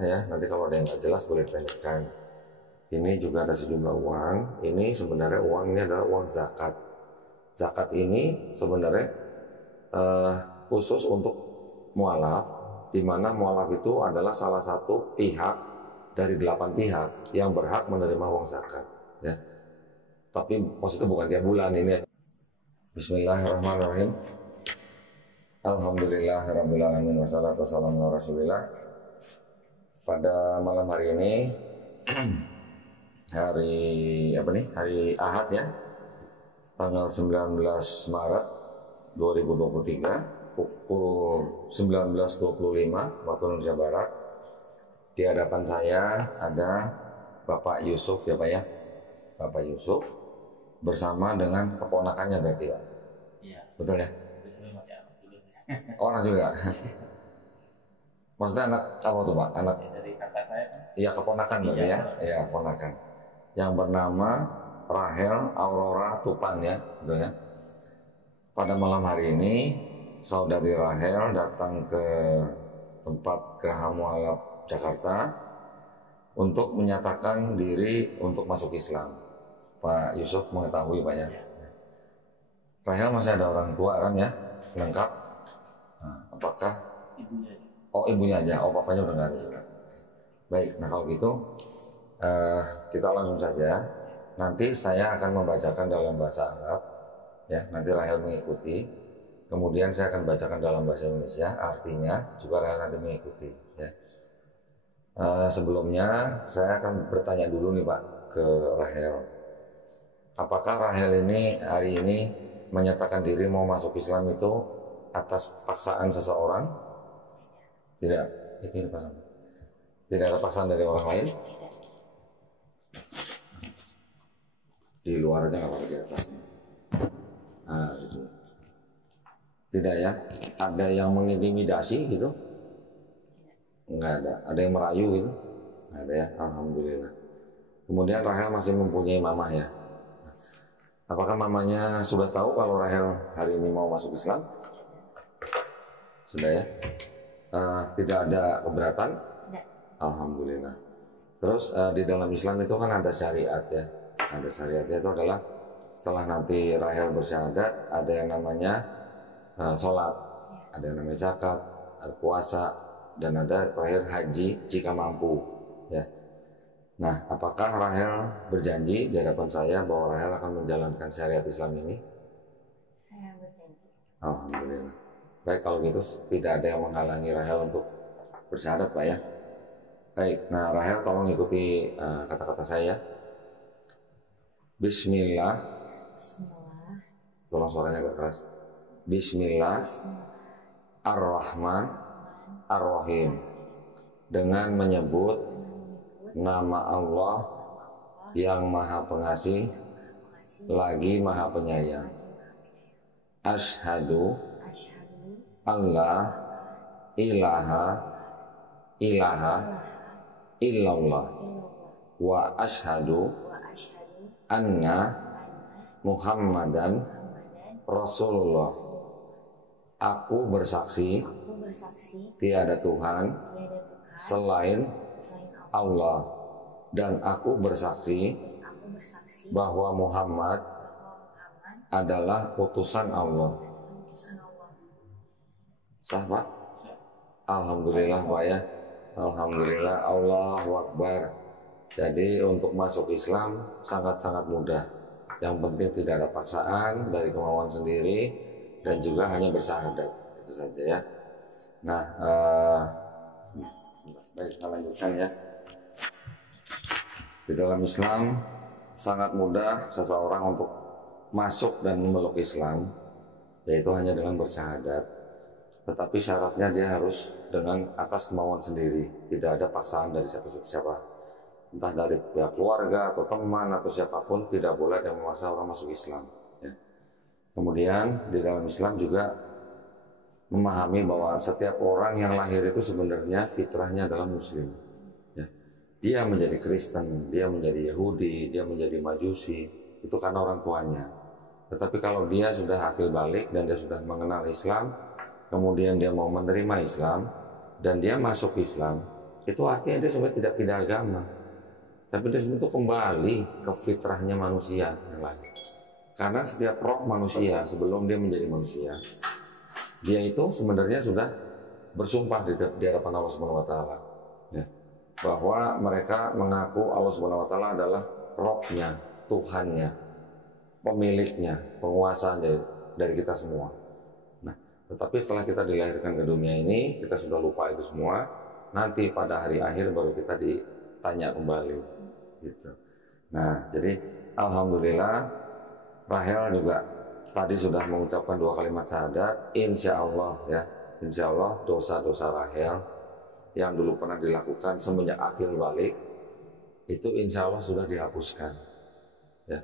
Ya, nanti kalau ada yang nggak jelas boleh ditanyakan. Ini juga ada sejumlah uang. Ini sebenarnya uang ini adalah uang zakat. Zakat ini sebenarnya khusus untuk mualaf, di mana mualaf itu adalah salah satu pihak dari 8 pihak yang berhak menerima uang zakat. Ya, tapi maksudnya bukan tiap bulan ini. Bismillahirrahmanirrahim. Alhamdulillahirrabbilalamin. Wassalatu wassalamu ala rasulillah. Pada malam hari ini hari Ahad ya, tanggal 19 Maret 2023 pukul 19.25 waktu Indonesia Barat. Di hadapan saya ada Bapak Yusuf ya Pak ya, Bapak Yusuf bersama dengan keponakannya berarti Pak? Iya. Betul ya? Masih anak juga. Oh anak juga? Maksudnya anak apa tuh Pak? Anak dari kakak saya? Iya keponakan berarti ya? Iya keponakan. Yang bernama Rahel Aurora Tupan ya, betul ya? Pada malam hari ini saudari Rahel datang ke tempat Geraha Mualaf Jakarta untuk menyatakan diri untuk masuk Islam. Pak Yusuf mengetahui Pak ya. Rahel masih ada orang tua kan ya, lengkap. Nah, apakah ibunya? Oh ibunya aja, oh papanya udah nggak ada juga. Baik, nah kalau gitu kita langsung saja. Nanti saya akan membacakan dalam bahasa Arab, ya. Nanti Rahel mengikuti. Kemudian saya akan bacakan dalam bahasa Indonesia, artinya juga Rahel nanti mengikuti. Ya. Sebelumnya saya akan bertanya dulu nih Pak ke Rahel. Apakah Rahel ini hari ini menyatakan diri mau masuk Islam itu atas paksaan seseorang? Tidak, itu paksaan. Tidak ada paksaan dari orang lain? Di luar aja nggak apa-apa di atas. Nah, itu. Tidak ya? Ada yang mengintimidasi gitu? Nggak ada. Ada yang merayu gitu? Nggak ada ya? Alhamdulillah. Kemudian Rahel masih mempunyai mamah ya? Apakah mamanya sudah tahu kalau Rahel hari ini mau masuk Islam? Sudah ya? Tidak ada keberatan? Tidak. Alhamdulillah. Terus di dalam Islam itu kan ada syariat ya. Ada syariatnya itu adalah setelah nanti Rahel bersyahadat ada yang namanya sholat, ada yang namanya zakat, ada puasa, dan ada terakhir haji jika mampu ya. Nah, apakah Rahel berjanji di hadapan saya bahwa Rahel akan menjalankan syariat Islam ini? Saya berjanji. Alhamdulillah. Baik, kalau gitu tidak ada yang menghalangi Rahel untuk bersyahadat Pak ya. Baik, nah Rahel tolong ikuti kata-kata saya. Bismillah. Bismillah. Tolong suaranya agak keras. Bismillah. Ar-Rahman Ar-Rahim. Dengan menyebut nama Allah yang Maha Pengasih lagi Maha Penyayang. Asyhadu Allah ilaha illallah wa asyhadu anna Muhammadan Rasulullah. Aku bersaksi tiada Tuhan selain Allah, dan aku bersaksi bahwa Muhammad adalah utusan Allah. Sah Pak? Alhamdulillah Pak ya. Alhamdulillah, Allahu Akbar. Jadi untuk masuk Islam sangat-sangat mudah. Yang penting tidak ada paksaan dari kemauan sendiri dan juga hanya bersyahadat. Itu saja ya. Nah, baik kita lanjutkan ya. Di dalam Islam sangat mudah seseorang untuk masuk dan memeluk Islam, yaitu hanya dengan bersyahadat. Tetapi syaratnya dia harus dengan atas kemauan sendiri, tidak ada paksaan dari siapa-siapa, entah dari pihak keluarga atau teman atau siapapun, tidak boleh ada yang memaksa orang masuk Islam. Ya. Kemudian di dalam Islam juga memahami bahwa setiap orang yang lahir itu sebenarnya fitrahnya adalah Muslim. Ya. Dia menjadi Kristen, dia menjadi Yahudi, dia menjadi Majusi, itu karena orang tuanya. Tetapi kalau dia sudah akil balik dan dia sudah mengenal Islam, kemudian dia mau menerima Islam dan dia masuk Islam, itu artinya dia sebenarnya tidak pindah agama, tapi dia sebenarnya itu kembali ke fitrahnya manusia yang lain. Karena setiap roh manusia sebelum dia menjadi manusia, dia itu sebenarnya sudah bersumpah di hadapan Allah Subhanahu wa taala, ya, bahwa mereka mengaku Allah Subhanahu wa taala adalah Robnya, Tuhannya, pemiliknya, penguasa dari kita semua. Nah, tetapi setelah kita dilahirkan ke dunia ini, kita sudah lupa itu semua. Nanti pada hari akhir baru kita ditanya kembali, gitu. Nah, jadi alhamdulillah Rahel juga tadi sudah mengucapkan 2 kalimat syahadat. Insya Allah ya, insya Allah dosa-dosa Rahel yang dulu pernah dilakukan semenjak akil balik itu insya Allah sudah dihapuskan, ya,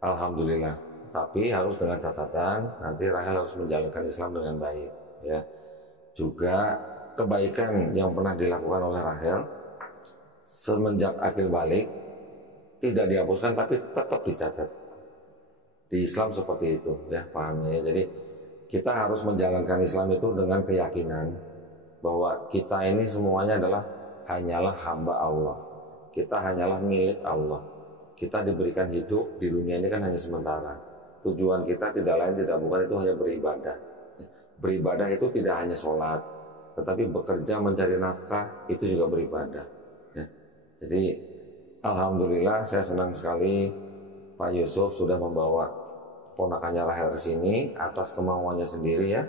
alhamdulillah. Tapi harus dengan catatan nanti Rahel harus menjalankan Islam dengan baik, ya. Juga kebaikan yang pernah dilakukan oleh Rahel semenjak akil balik tidak dihapuskan tapi tetap dicatat di Islam seperti itu, ya, pahamnya ya. Jadi kita harus menjalankan Islam itu dengan keyakinan bahwa kita ini semuanya adalah hanyalah hamba Allah. Kita hanyalah milik Allah. Kita diberikan hidup di dunia ini kan hanya sementara. Tujuan kita tidak lain tidak bukan itu hanya beribadah. Beribadah itu tidak hanya sholat, tetapi bekerja mencari nafkah itu juga beribadah, ya. Jadi alhamdulillah saya senang sekali Pak Yusuf sudah membawa ponakannya Rahel ke sini atas kemauannya sendiri, ya.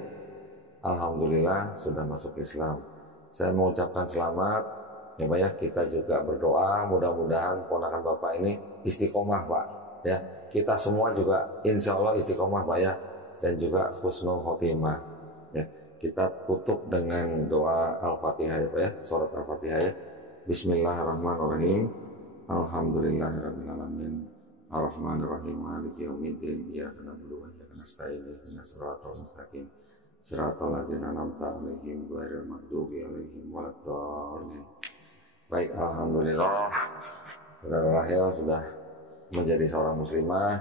Alhamdulillah sudah masuk Islam. Saya mengucapkan selamat, ya Pak ya. Kita juga berdoa mudah-mudahan ponakan Bapak ini istiqomah, Pak, ya. Kita semua juga insya Allah istiqomah, Pak ya, dan juga husnul khotimah, ya. Kita tutup dengan doa Al-Fatihah, ya Pak ya, surat Al-Fatihah, ya. Bismillahirrahmanirrahim. Alhamdulillahirabbil alamin. Ar-Rahmanir-Rahim. Maliki yaumiddin. Iyyaka na'budu wa iyyaka nasta'in. Ihdinas siratal mustaqim. Siratal ladzina an'amta 'alaihim ghairil maghdubi 'alaihim waladdallin. Baik, alhamdulillah Saudara Rahel sudah menjadi seorang muslimah.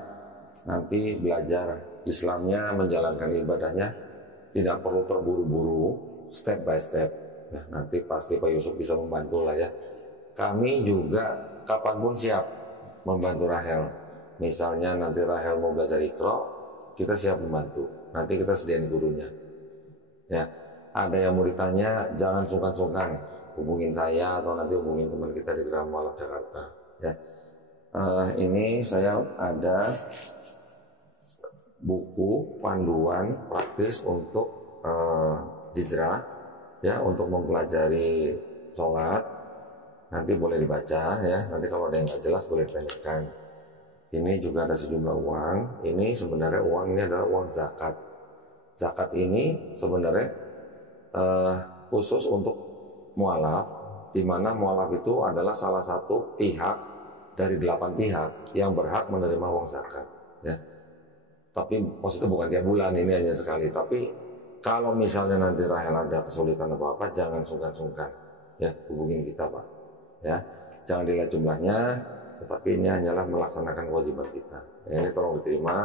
Nanti belajar Islamnya, menjalankan ibadahnya tidak perlu terburu-buru, step by step. Nah, nanti pasti Pak Yusuf bisa membantu lah, ya. Kami juga kapanpun siap membantu Rahel. Misalnya nanti Rahel mau belajar Iqra, kita siap membantu. Nanti kita sediain gurunya, ya. Ada yang mau ditanya, jangan sungkan-sungkan hubungin saya atau nanti hubungin teman kita di Geraha Mualaf Jakarta, ya. Ini saya ada buku panduan praktis untuk hijrah, ya, untuk mempelajari sholat. Nanti boleh dibaca, ya. Nanti kalau ada yang nggak jelas boleh ditanyakan. Ini juga ada sejumlah uang. Ini sebenarnya uang ini adalah uang zakat. Zakat ini sebenarnya khusus untuk mualaf, di mana mualaf itu adalah salah satu pihak dari 8 pihak yang berhak menerima uang zakat, ya. Tapi maksudnya bukan tiap bulan, ini hanya sekali. Tapi kalau misalnya nanti Rahel ada kesulitan atau apa, jangan sungkan-sungkan, ya, hubungin kita, Pak, ya. Jangan dilihat jumlahnya, tetapi ini hanyalah melaksanakan kewajiban kita, ya. Ini tolong diterima,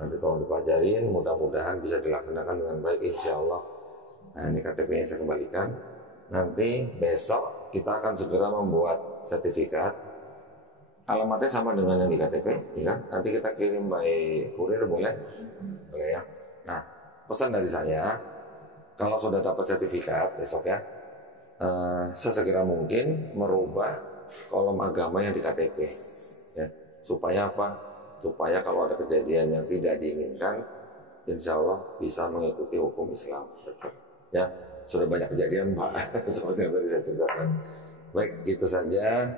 nanti tolong dipelajarin, mudah-mudahan bisa dilaksanakan dengan baik insya Allah. Nah, ini KTP-nya saya kembalikan. Nanti besok kita akan segera membuat sertifikat. Alamatnya sama dengan yang di KTP, ya kan? Nanti kita kirim by kurir, boleh? Boleh, ya. Nah, pesan dari saya, kalau sudah dapat sertifikat besok, ya, sesegera mungkin merubah kolom agama yang di KTP, ya. Supaya apa? Supaya kalau ada kejadian yang tidak diinginkan, insya Allah bisa mengikuti hukum Islam, ya. Sudah banyak kejadian, Pak, seperti yang tadi saya ceritakan. Baik, gitu saja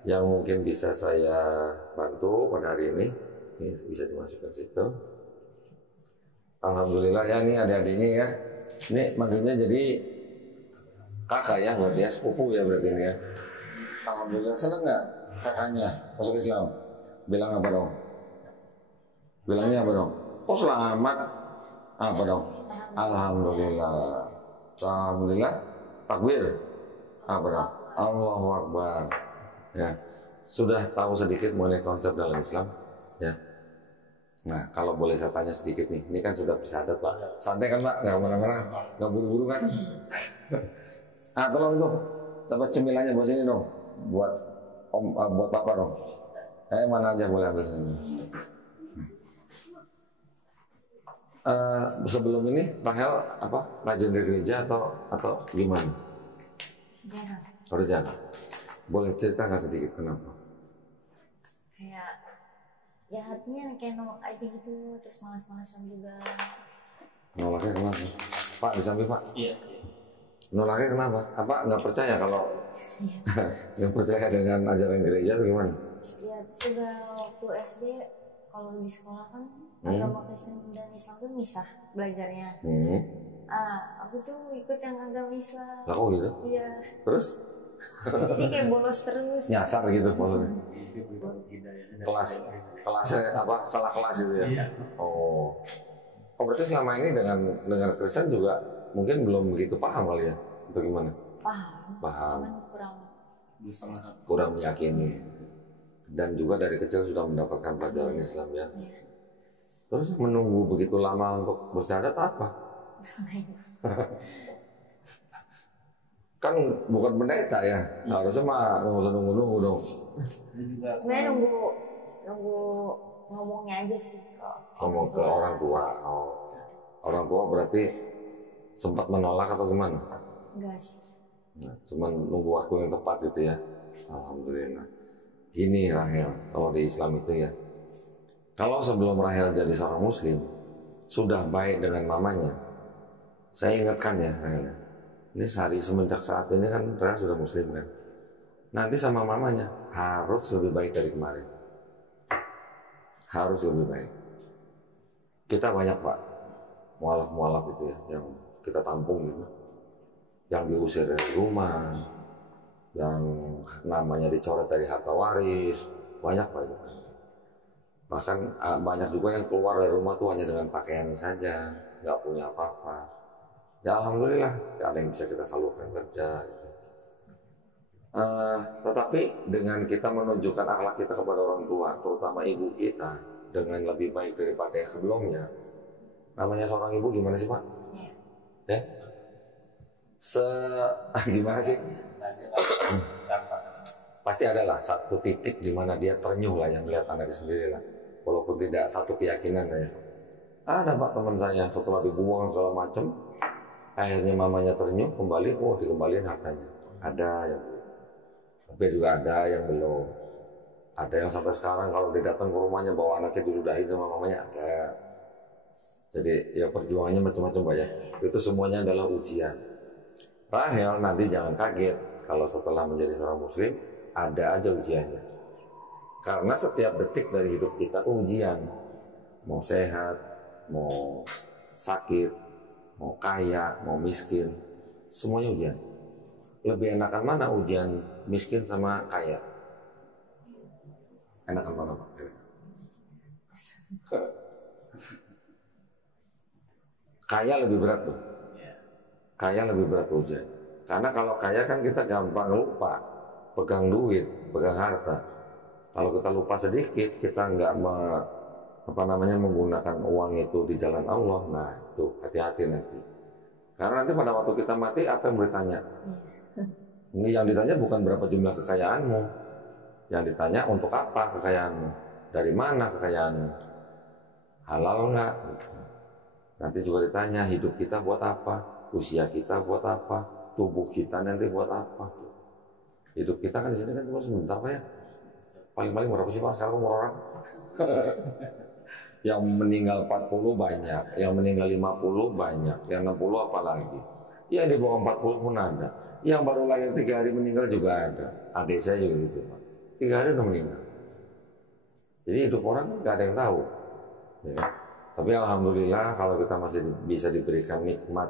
yang mungkin bisa saya bantu pada hari ini. Ini bisa dimasukkan situ. Alhamdulillah, ya, ini adik-adiknya, ya. Ini manggilnya jadi kakak, ya, berarti ya, sepupu, ya, berarti ini, ya. Alhamdulillah, senang nggak kakaknya masuk Islam? Bilang apa dong? Bilangnya apa dong? Oh, selamat. Apa dong? Alhamdulillah. Alhamdulillah. Takbir. Apa dong? Allahu Akbar. Ya, sudah tahu sedikit mengenai konsep dalam Islam, ya. Nah, kalau boleh saya tanya sedikit nih, ini kan sudah bersyahadat, Pak. Santai kan, Pak? Nggak kemana-mana, nggak buru-buru kan? Tolong tuh dapat cemilannya buat sini dong, buat om, buat papa dong. Mana aja boleh ambil sini. Sebelum ini Rahel apa rajin di gereja atau gimana? Jarang. Baru jarang. Boleh cerita nggak sedikit kenapa? Kayak ya hatinya kayak nolak aja gitu, terus malas-malasan juga. Nolaknya kenapa? Pak di samping Pak. Iya. Nolaknya kenapa? Apa nggak percaya kalau nggak percaya dengan ajaran gereja atau gimana? Ya juga waktu SD kalau di sekolah kan agama Kristen dan Islam tuh misah belajarnya. Aku tuh ikut yang agama Islam. Lah kok gitu? Iya. Terus? Jadi kayak bolos terus. Nyasar gitu maksudnya. Kelasnya apa? Salah kelas gitu ya? Iya. Oh berarti selama ini dengan Kristen juga mungkin belum begitu paham kali ya? Atau gimana? Paham. Cuman kurang meyakini. Dan juga dari kecil sudah mendapatkan pelajaran Islam ya. Terus menunggu begitu lama untuk bersyahadat apa? Kan bukan pendeta ya, harusnya mah nggak usah nunggu dong. Sebenarnya nunggu ngomongnya aja sih kok. Ngomong ke orang tua. Orang tua berarti sempat menolak atau gimana? Enggak sih. Nah, cuman nunggu waktu yang tepat gitu ya. Alhamdulillah. Gini Rahel, kalau di Islam itu ya, kalau sebelum Rahel jadi seorang Muslim sudah baik dengan mamanya, saya ingatkan ya Rahel, ini sehari semenjak saat ini kan Rahel sudah Muslim kan, nanti sama mamanya harus lebih baik dari kemarin, harus lebih baik. Kita banyak Pak mualaf-mualaf itu ya, yang kita tampung gitu, yang diusir dari rumah, yang namanya dicoret dari harta waris, banyak Pak itu. Bahkan banyak juga yang keluar dari rumah tuh hanya dengan pakaian saja, nggak punya apa-apa. Ya Alhamdulillah, ada yang bisa kita salurkan kerja. Gitu. Tetapi dengan kita menunjukkan akhlak kita kepada orang tua, terutama ibu kita, dengan lebih baik daripada yang sebelumnya. Namanya seorang ibu gimana sih Pak? Ya. Gimana sih? Pasti adalah satu titik di mana dia ternyuh lah yang melihat anaknya sendiri lah, walaupun tidak satu keyakinan ya. Ada Pak teman saya setelah dibuang segala macam, akhirnya mamanya ternyuh kembali, dikembaliin hartanya. Ada yang, tapi juga ada yang belum. Ada yang sampai sekarang kalau dia datang ke rumahnya bawa anaknya diludahin sama mamanya, ada. Jadi ya perjuangannya macam-macam Pak ya. Itu semuanya adalah ujian. Rahel nanti jangan kaget kalau setelah menjadi seorang Muslim ada aja ujiannya. Karena setiap detik dari hidup kita itu ujian. Mau sehat, mau sakit, mau kaya, mau miskin, semuanya ujian. Lebih enakan mana ujian miskin sama kaya? Enakan mana Pak? Kaya lebih berat tuh. Kaya lebih berat ujian. Karena kalau kaya kan kita gampang lupa, pegang duit, pegang harta. Kalau kita lupa sedikit, kita nggak menggunakan uang itu di jalan Allah. Nah itu hati-hati nanti. Karena nanti pada waktu kita mati apa yang mau ditanya? Ini yang ditanya bukan berapa jumlah kekayaanmu, yang ditanya untuk apa kekayaanmu, dari mana kekayaanmu, halal nggak? Nanti juga ditanya hidup kita buat apa, usia kita buat apa, tubuh kita nanti buat apa. Hidup kita kan di sini kan cuma sebentar Pak ya. Paling-paling berapa sih Pak sekarang umur orang? Yang meninggal 40 banyak, yang meninggal 50 banyak, yang 60 apalagi. Yang di bawah 40 pun ada. Yang baru lahir 3 hari meninggal juga ada. Adik saya juga gitu Pak. 3 hari udah meninggal. Jadi hidup orang kan gak ada yang tahu. Ya. Tapi alhamdulillah kalau kita masih bisa diberikan nikmat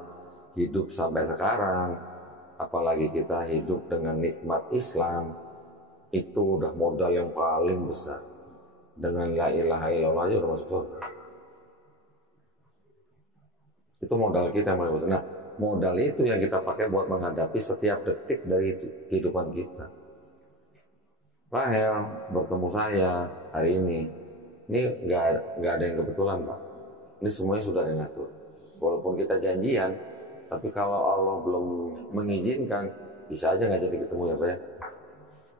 hidup sampai sekarang, apalagi kita hidup dengan nikmat Islam, itu udah modal yang paling besar. Dengan la ilaha illallah aja udah masuk surga. Itu modal kita yang paling besar. Nah, modal itu yang kita pakai buat menghadapi setiap detik dari kehidupan kita. Rahel bertemu saya hari ini nggak ada yang kebetulan Pak. Ini semuanya sudah diatur. Walaupun kita janjian, tapi kalau Allah belum mengizinkan, Bisa aja nggak jadi ketemu ya Pak ya.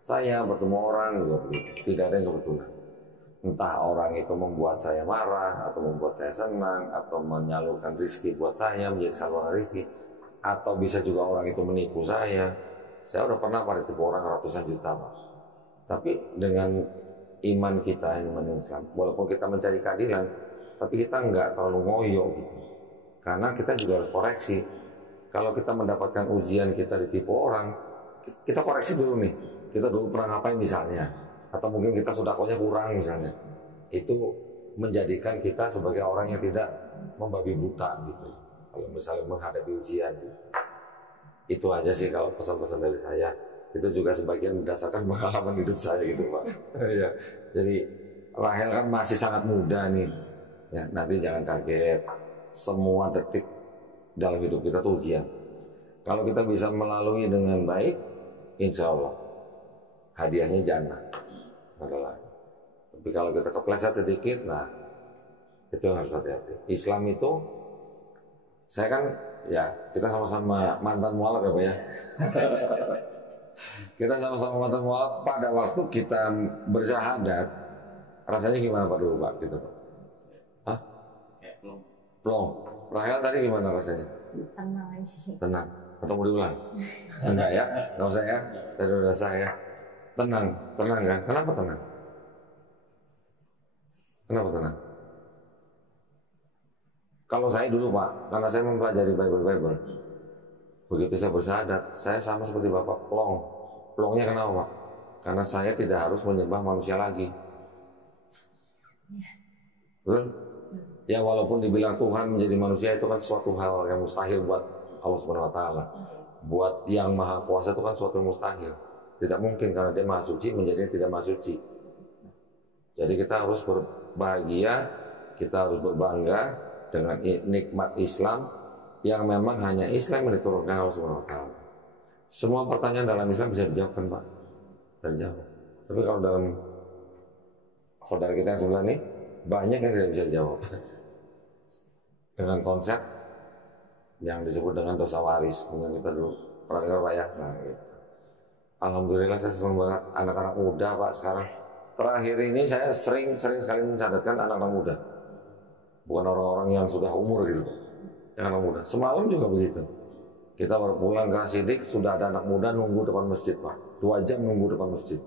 Saya bertemu orang juga begitu, tidak ada yang kebetulan. Entah orang itu membuat saya marah, atau membuat saya senang, atau menyalurkan rezeki buat saya, menjadi saluran rezeki, atau bisa juga orang itu menipu saya. Saya udah pernah pada tipu orang ratusan juta Pak. Tapi dengan iman kita, iman Islam, walaupun kita mencari keadilan, tapi kita nggak terlalu ngoyo gitu. Karena kita juga harus koreksi. Kalau kita mendapatkan ujian kita ditipu orang, kita koreksi dulu nih. Kita dulu pernah ngapain misalnya, atau mungkin kita sodakohnya kurang misalnya. Itu menjadikan kita sebagai orang yang tidak membabi buta gitu. Kalau misalnya menghadapi ujian gitu. Itu aja sih kalau pesan-pesan dari saya. Itu juga sebagian berdasarkan pengalaman hidup saya gitu Pak. Ya. Jadi Rahel kan masih sangat muda nih. Ya, nanti jangan kaget. Semua detik dalam hidup kita tuh ujian. Kalau kita bisa melalui dengan baik, insya Allah hadiahnya jannah. Adalah. Tapi kalau kita kepleset sedikit, nah itu yang harus hati-hati. Islam itu, saya kan ya kita sama-sama mantan mualaf ya Pak ya. Kita sama-sama mantan mualaf. Pada waktu kita bersyahadat, rasanya gimana Pak dulu Pak? Gitu Pak. Hah? Plong. Rahel tadi gimana rasanya? Tenang aja. Tenang. Atau mau diulang? Enggak ya? Enggak usah ya? Tadi udah saya. Tenang. Tenang kan? Kenapa tenang? Kenapa tenang? Kalau saya dulu Pak, karena saya mempelajari Bible. Begitu saya bersyahadat, saya sama seperti Bapak plong. Plongnya kenapa Pak? Karena saya tidak harus menyembah manusia lagi. Betul? Ya walaupun dibilang Tuhan menjadi manusia itu kan suatu hal yang mustahil buat Allah Subhanahu Wa Taala. Buat yang Maha Kuasa itu kan suatu yang mustahil. Tidak mungkin karena dia Maha Suci menjadi tidak Maha Suci. Jadi kita harus berbahagia, kita harus berbangga dengan nikmat Islam yang memang hanya Islam yang diturunkan Allah Subhanahu Wa Taala. Semua pertanyaan dalam Islam bisa dijawabkan Pak. Bisa dijawab. Tapi kalau dalam saudara kita yang sebelah ini banyak yang tidak bisa dijawab. Dengan konsep yang disebut dengan dosa waris, mungkin kita dulu pernah dengar Pak ya. Nah, gitu. Alhamdulillah saya senang banget anak-anak muda Pak sekarang. Terakhir ini saya sering sekali mencatatkan anak-anak muda, bukan orang-orang yang sudah umur gitu, yang anak muda. Semalam juga begitu. Kita baru pulang ke Sidik, sudah ada anak muda nunggu depan masjid Pak, 2 jam nunggu depan masjid.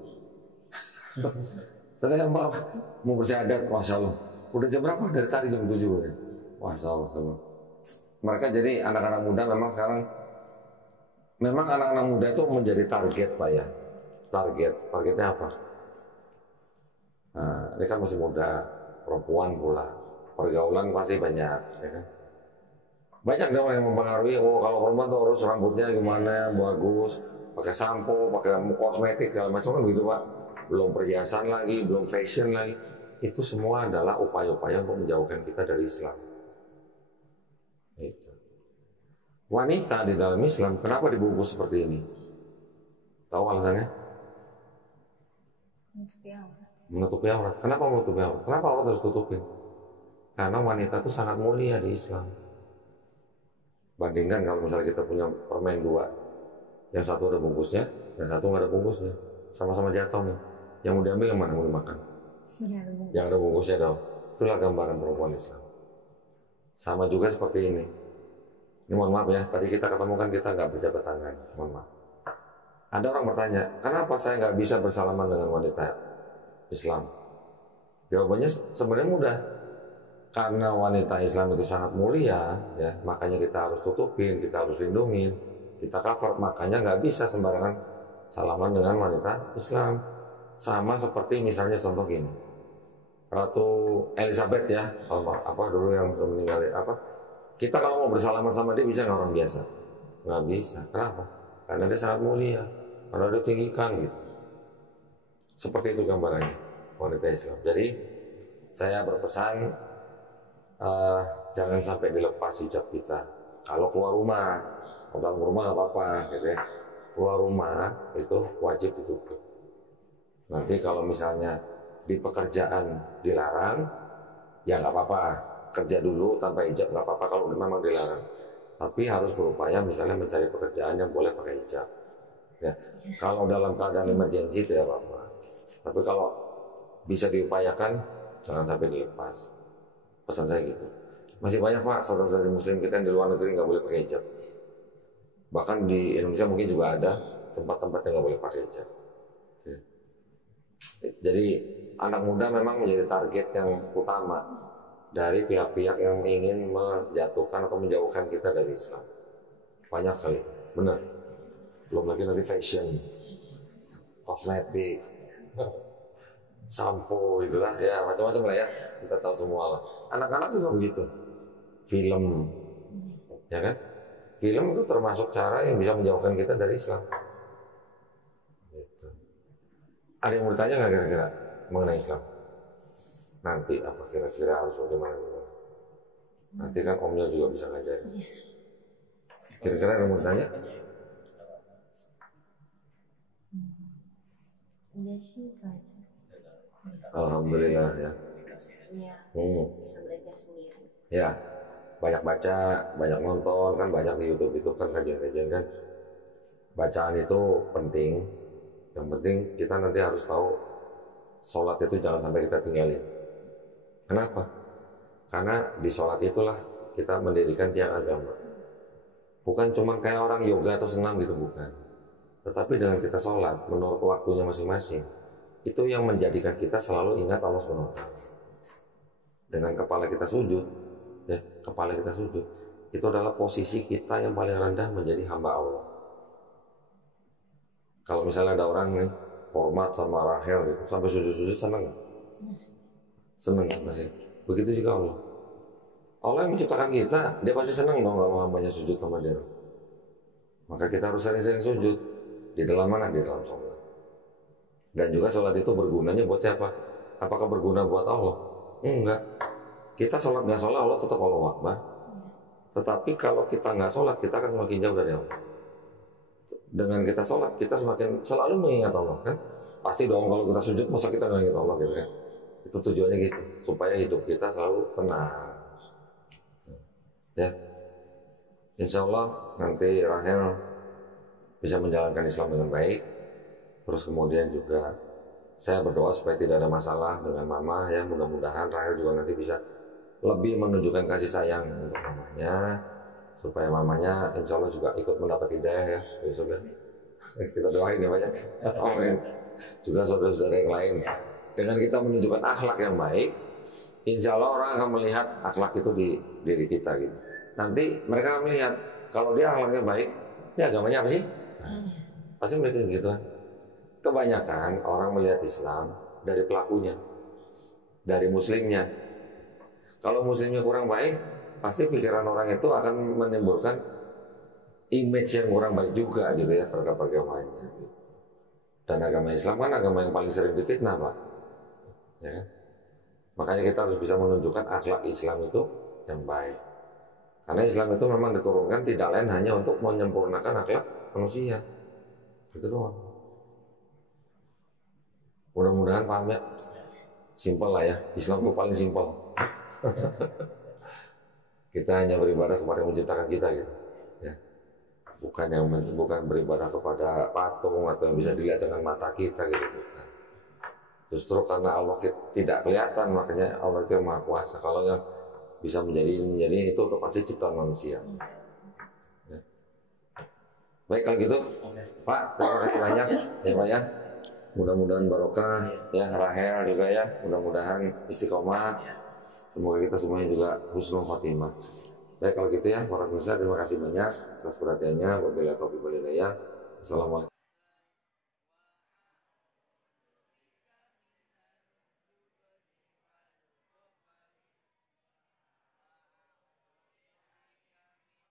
Ternyata mau bersyahadat, masya Allah. Udah jam berapa? Dari tadi jam 7 ya. Masya Allah. Mereka jadi anak-anak muda memang sekarang, memang anak-anak muda itu menjadi target Pak ya. Targetnya apa? Nah, ini kan masih muda, perempuan pula, pergaulan pasti banyak, ya kan? Banyak dong yang mempengaruhi. Oh kalau perempuan tuh harus rambutnya gimana, bagus, pakai sampo, pakai kosmetik segala macam kan gitu Pak. Belum perhiasan lagi, belum fashion lagi. Itu semua adalah upaya-upaya untuk menjauhkan kita dari Islam. Itu. Wanita di dalam Islam kenapa dibungkus seperti ini? Tahu alasannya? Menutupi aurat. Kenapa menutupi aurat? Kenapa aurat harus tutupin? Karena wanita itu sangat mulia di Islam. Bandingkan kalau misalnya kita punya permen 2, yang satu ada bungkusnya, yang satu nggak ada bungkusnya, sama-sama jatuh nih. Yang mau diambil yang mana mau dimakan? Yang ada bungkusnya dong. Itulah gambaran perempuan Islam. Sama juga seperti ini. Ini mohon maaf ya, tadi kita ketemu kan kita nggak berjabat tangan. Mohon maaf. Ada orang bertanya, kenapa saya nggak bisa bersalaman dengan wanita Islam? Jawabannya sebenarnya mudah. Karena wanita Islam itu sangat mulia, ya, makanya kita harus tutupin, kita harus lindungin, kita cover. Makanya nggak bisa sembarangan salaman dengan wanita Islam. Sama seperti misalnya contoh gini, Ratu Elizabeth ya, apa dulu yang sudah meninggal apa? Kita kalau mau bersalaman sama dia bisa nggak orang biasa? Nggak bisa. Kenapa? Karena dia sangat mulia, karena dia tinggikan gitu. Seperti itu gambarannya wanita Islam. Jadi saya berpesan, jangan sampai dilepas hijab kita. Kalau keluar rumah, kalau dalam rumah nggak apa-apa, gitu ya. Keluar rumah itu wajib ditutup. Nanti kalau misalnya di pekerjaan dilarang, ya nggak apa-apa. Kerja dulu tanpa hijab nggak apa-apa kalau memang dilarang. Tapi harus berupaya misalnya mencari pekerjaan yang boleh pakai hijab. Ya. Kalau dalam keadaan emergensi itu ya apa-apa. Tapi kalau bisa diupayakan, jangan sampai dilepas. Pesan saya gitu. Masih banyak Pak saudara-saudari Muslim kita yang di luar negeri nggak boleh pakai hijab. Bahkan di Indonesia mungkin juga ada tempat-tempat yang nggak boleh pakai hijab. Ya. Jadi anak muda memang menjadi target yang utama dari pihak-pihak yang ingin menjatuhkan atau menjauhkan kita dari Islam. Banyak sekali, benar. Belum lagi nanti fashion, kosmetik, sampo itulah ya, macam-macam lah ya, kita tahu semua lah. Anak-anak juga begitu, film, ya kan? Film itu termasuk cara yang bisa menjauhkan kita dari Islam. Gitu. Ada yang bertanya nggak kira-kira mengenai Islam? Nanti apa kira-kira harus bagaimana? Nanti kan omnya juga bisa ngajarin. Kira-kira ada yang bertanya? Udah sih itu aja. Alhamdulillah ya. Iya. Bisa belajar sendiri. Ya, banyak baca, banyak nonton kan, banyak di YouTube itu kan kajian-kajian kan. Bacaan itu penting. Yang penting kita nanti harus tahu sholat itu jangan sampai kita tinggalin. Kenapa? Karena di sholat itulah kita mendirikan tiang agama. Bukan cuma kayak orang yoga atau senam gitu, bukan. Tetapi dengan kita sholat menurut waktunya masing-masing, itu yang menjadikan kita selalu ingat Allah SWT. Dengan kepala kita sujud, ya, kepala kita sujud, itu adalah posisi kita yang paling rendah menjadi hamba Allah. Kalau misalnya ada orang nih hormat sama Rahel gitu, sampai sujud-sujud, senang nggak? Senang nggak pasti? Begitu juga Allah. Allah yang menciptakan kita, dia pasti senang dong kalau hambanya sujud sama dia. Maka kita harus sering-sering sujud. Di dalam mana? Di dalam sholat. Dan juga sholat itu bergunanya buat siapa? Apakah berguna buat Allah? Enggak. Kita sholat nggak sholat, Allah tetap Allahu Akbar. Tetapi kalau kita nggak sholat, kita akan semakin jauh dari Allah. Dengan kita sholat, kita semakin selalu mengingat Allah kan? Pasti dong kalau kita sujud, masa kita nggak ingat Allah gitu kan? Itu tujuannya gitu, supaya hidup kita selalu tenang. Ya, insya Allah nanti Rahel bisa menjalankan Islam dengan baik. Terus kemudian juga saya berdoa supaya tidak ada masalah dengan mama ya. Mudah-mudahan Rahel juga nanti bisa lebih menunjukkan kasih sayang untuk mamanya, supaya mamanya insya Allah juga ikut mendapat hidayah ya. Besok ya. Kita doain ya banyak. Amin. Juga saudara-saudara yang lain. Dengan kita menunjukkan akhlak yang baik, insya Allah orang akan melihat akhlak itu di diri kita gitu. Nanti mereka akan melihat kalau dia akhlaknya baik, dia agamanya apa sih? Pasti mereka gitu kan. Kebanyakan orang melihat Islam dari pelakunya, dari muslimnya. Kalau muslimnya kurang baik, pasti pikiran orang itu akan menimbulkan image yang kurang baik juga gitu ya terhadap agamanya. Dan agama Islam kan agama yang paling sering difitnah Pak. Ya kan? Makanya kita harus bisa menunjukkan akhlak Islam itu yang baik. Karena Islam itu memang diturunkan tidak lain hanya untuk menyempurnakan akhlak manusia. Itu doang. Mudah-mudahan paham ya. Simpel lah ya. Islam itu paling simpel. Kita hanya beribadah kepada yang menciptakan kita gitu. Ya. Bukan beribadah kepada patung atau yang bisa dilihat dengan mata kita gitu. Bukan. Justru karena Allah tidak kelihatan, makanya Allah itu yang Maha Kuasa. Kalau yang bisa menjadi itu pasti ciptaan manusia. Ya. Baik kalau gitu, Pak, terima kasih banyak ya Pak ya. Mudah-mudahan barokah ya Rahel juga ya. Mudah-mudahan istiqomah. Semoga kita semuanya juga husnul khotimah. Baik kalau gitu ya, para pemirsa terima kasih banyak atas perhatiannya. Wabillahi taufiq wal hidayah. Assalamualaikum.